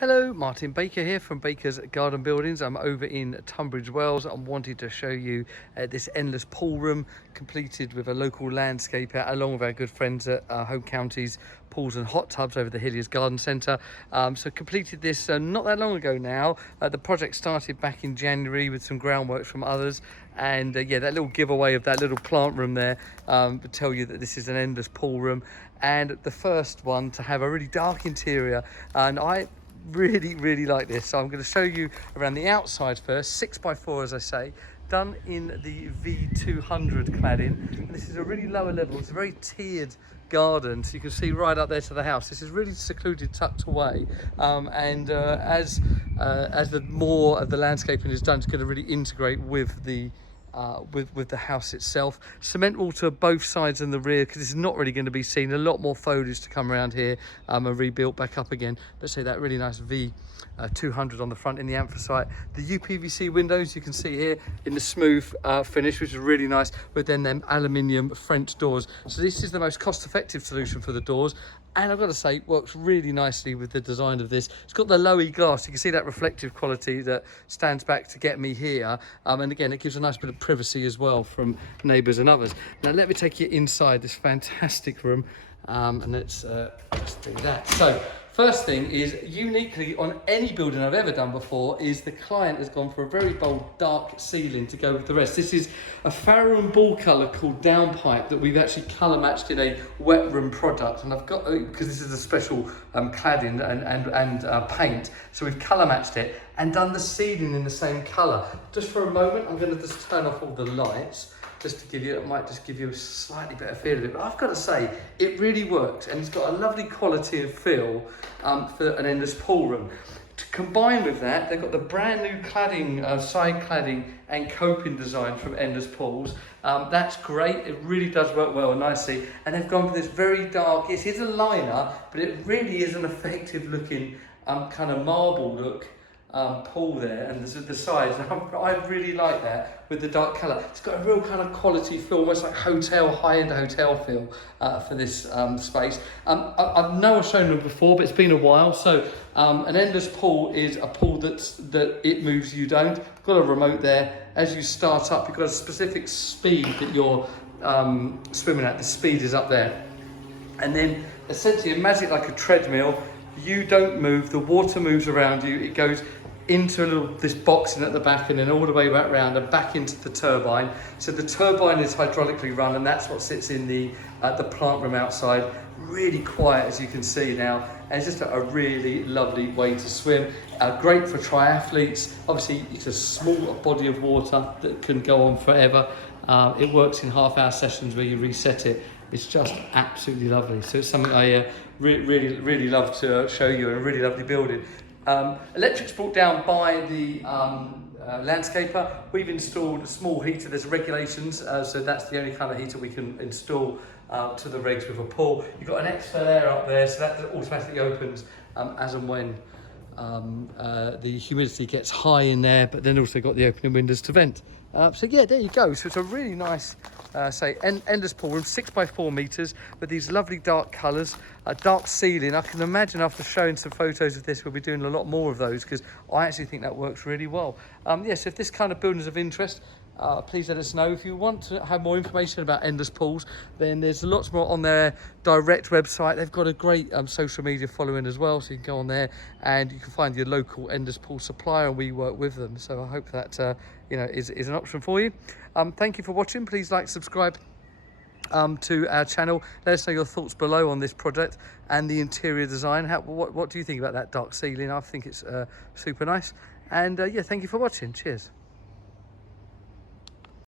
Hello, Martin Baker here from Baker's Garden Buildings. I'm over in Tunbridge, Wales. I wanted to show you this endless pool room completed with a local landscaper along with our good friends at Home Counties Pools and Hot Tubs over the Hilliers Garden Centre. So completed this not that long ago now. The project started back in January with some groundwork from others, and yeah, that little giveaway of that little plant room there would tell you that this is an endless pool room, and the first one to have a really dark interior. And I really like this, so I'm going to show you around the outside first. 6x4, as I say, done in the V200 cladding, and this is a really lower level. It's a very tiered garden, so you can see right up there to the house. This is really secluded, tucked away, as the more of the landscaping is done, it's going to really integrate with the house itself. Cement wall to both sides and the rear, because it's not really going to be seen. A lot more foliage to come around here and rebuilt back up again. But say that really nice V200 on the front in the anthracite. The UPVC windows you can see here in the smooth finish, which is really nice, but then them aluminium French doors. So this is the most cost-effective solution for the doors, and I've got to say it works really nicely with the design of this. It's got the lowy glass, you can see that reflective quality that stands back to get me here, and again it gives a nice bit of privacy as well from neighbours and others. Now let me take you inside this fantastic room, and let's do that. So first thing is, uniquely on any building I've ever done before, is the client has gone for a very bold dark ceiling to go with the rest. This is a Farrow and Ball colour called Downpipe that we've actually colour matched in a wet room product, and I've got, because this is a special cladding and paint, so we've colour matched it and done the ceiling in the same colour. Just for a moment I'm going to just turn off all the lights, just to give you, it might just give you a slightly better feel of it. But I've got to say, it really works, and it's got a lovely quality and feel for an endless pool room. To combine with that, they've got the brand new cladding, side cladding and coping design from Endless Pools. That's great, it really does work well and nicely. And they've gone for this very dark, it is a liner, but it really is an effective looking kind of marble look. Pool there, and the sides. I really like that with the dark colour. It's got a real kind of quality feel, almost like hotel, high-end hotel feel for this space. I know I've shown them before, but it's been a while. So an endless pool is a pool that it moves, you don't. Got a remote there. As you start up, you've got a specific speed that you're swimming at. The speed is up there, and then essentially imagine it like a treadmill. You don't move, the water moves around you, it goes into this box in at the back and then all the way back round and back into the turbine. So the turbine is hydraulically run, and that's what sits in the plant room outside. Really quiet, as you can see now, and it's just a really lovely way to swim. Great for triathletes. Obviously it's a small body of water that can go on forever. It works in half-hour sessions where you reset it. It's just absolutely lovely. So it's something I really love to show you, and a really lovely building. Electric's brought down by the landscaper. We've installed a small heater. There's regulations, so that's the only kind of heater we can install to the regs with a pool. You've got an extra layer up there, so that automatically opens as and when the humidity gets high in there, but then also got the opening windows to vent. So yeah, there you go. So it's a really nice, endless pool room, 6x4 meters, with these lovely dark colours, a dark ceiling. I can imagine after showing some photos of this, we'll be doing a lot more of those, because I actually think that works really well. Yes, if this kind of building is of interest, please let us know. If you want to have more information about endless pools, then there's lots more on their direct website. They've got a great social media following as well, so you can go on there and you can find your local endless pool supplier, and we work with them. So I hope that is an option for you. Thank you for watching. Please like, subscribe to our channel. Let us know your thoughts below on this project and the interior design. What do you think about that dark ceiling? I think it's super nice. And yeah, thank you for watching. Cheers.